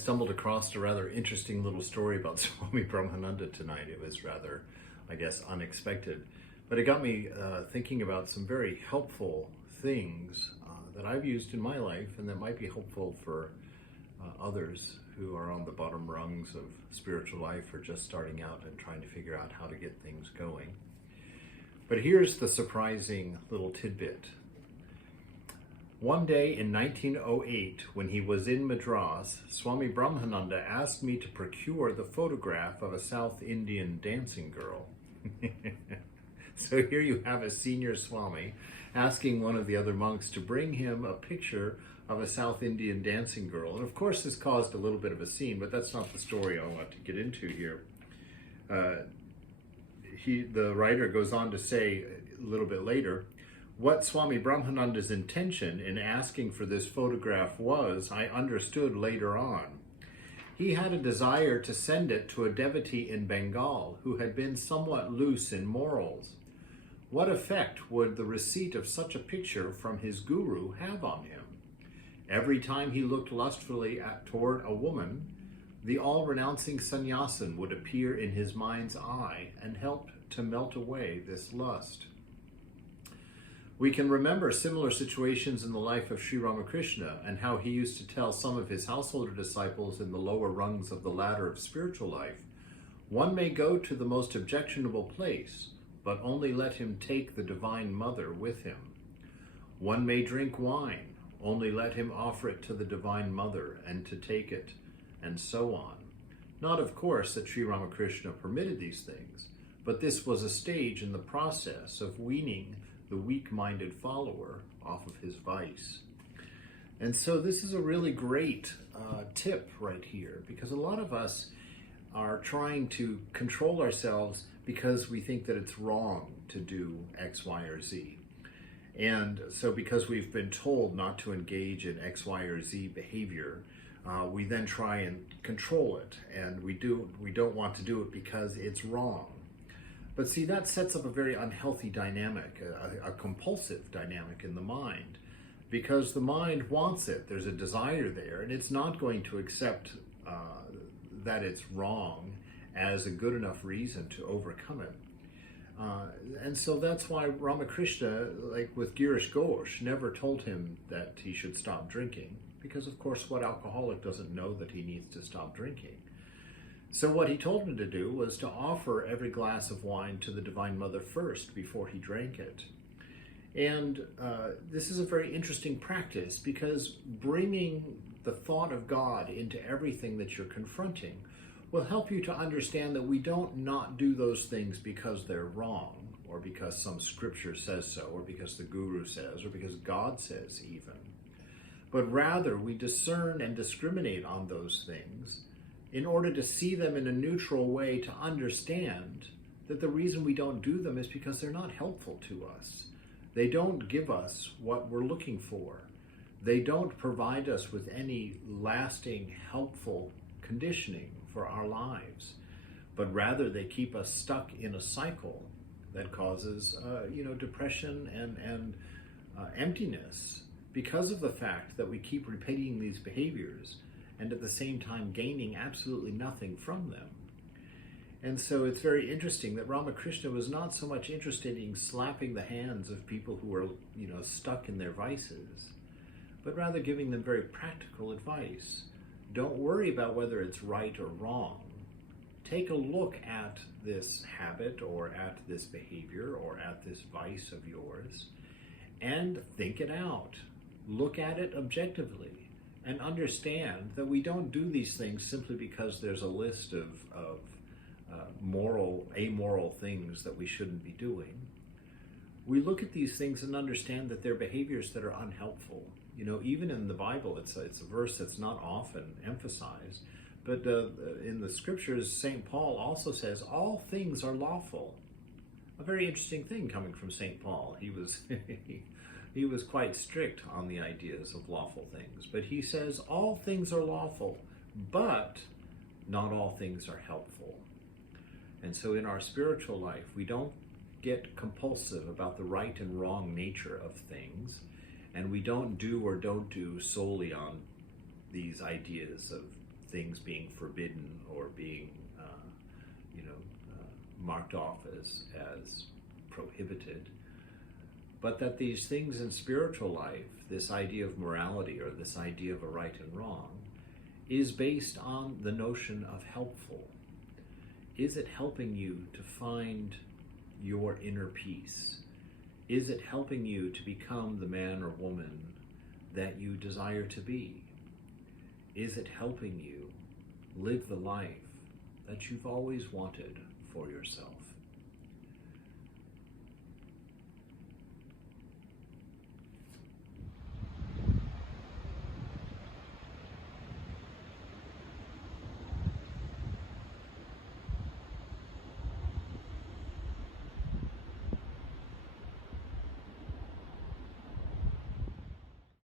stumbled across a rather interesting little story about Swami Brahmananda tonight. It was rather, I guess, unexpected. But it got me thinking about some very helpful things that I've used in my life and that might be helpful for others who are on the bottom rungs of spiritual life or just starting out and trying to figure out how to get things going. But here's the surprising little tidbit. One day in 1908, when he was in Madras, Swami Brahmananda asked me to procure the photograph of a South Indian dancing girl. So here you have a senior Swami asking one of the other monks to bring him a picture of a South Indian dancing girl. And of course this caused a little bit of a scene, but that's not the story I want to get into here. The writer goes on to say a little bit later, what Swami Brahmananda's intention in asking for this photograph was, I understood later on. He had a desire to send it to a devotee in Bengal who had been somewhat loose in morals. What effect would the receipt of such a picture from his guru have on him? Every time he looked lustfully toward a woman, the all-renouncing sannyasin would appear in his mind's eye and help to melt away this lust. We can remember similar situations in the life of Sri Ramakrishna and how he used to tell some of his householder disciples in the lower rungs of the ladder of spiritual life, one may go to the most objectionable place, but only let him take the Divine Mother with him. One may drink wine, only let him offer it to the Divine Mother and to take it, and so on. Not, of course, that Sri Ramakrishna permitted these things, but this was a stage in the process of weaning the weak-minded follower off of his vice. And so this is a really great tip right here, because a lot of us are trying to control ourselves because we think that it's wrong to do X, Y, or Z. And so because we've been told not to engage in X, Y, or Z behavior, we then try and control it, and we don't want to do it because it's wrong. But see, that sets up a very unhealthy dynamic, a compulsive dynamic in the mind, because the mind wants it. There's a desire there, and it's not going to accept that it's wrong as a good enough reason to overcome it. And so that's why Ramakrishna, like with Girish Ghosh, never told him that he should stop drinking, because of course what alcoholic doesn't know that he needs to stop drinking? So what he told him to do was to offer every glass of wine to the Divine Mother first before he drank it. And this is a very interesting practice, because bringing the thought of God into everything that you're confronting will help you to understand that we don't not do those things because they're wrong, or because some scripture says so, or because the guru says, or because God says even. But rather we discern and discriminate on those things in order to see them in a neutral way, to understand that the reason we don't do them is because they're not helpful to us. They don't give us what we're looking for. They don't provide us with any lasting, helpful conditioning for our lives, but rather they keep us stuck in a cycle that causes, depression and emptiness, because of the fact that we keep repeating these behaviors and at the same time gaining absolutely nothing from them. And so it's very interesting that Ramakrishna was not so much interested in slapping the hands of people who were, stuck in their vices, but rather giving them very practical advice. Don't worry about whether it's right or wrong. Take a look at this habit or at this behavior or at this vice of yours and think it out. Look at it objectively and understand that we don't do these things simply because there's a list of amoral things that we shouldn't be doing. We look at these things and understand that they're behaviors that are unhelpful. Even in the Bible, it's a verse that's not often emphasized, but in the scriptures, St. Paul also says, all things are lawful. A very interesting thing coming from St. Paul. He was he was quite strict on the ideas of lawful things, but he says all things are lawful, but not all things are helpful. And so in our spiritual life, we don't get compulsive about the right and wrong nature of things, and we don't do or don't do solely on these ideas of things being forbidden or being, marked off as prohibited, but that these things in spiritual life, this idea of morality or this idea of a right and wrong, is based on the notion of helpful. Is it helping you to find your inner peace? Is it helping you to become the man or woman that you desire to be? Is it helping you live the life that you've always wanted for yourself?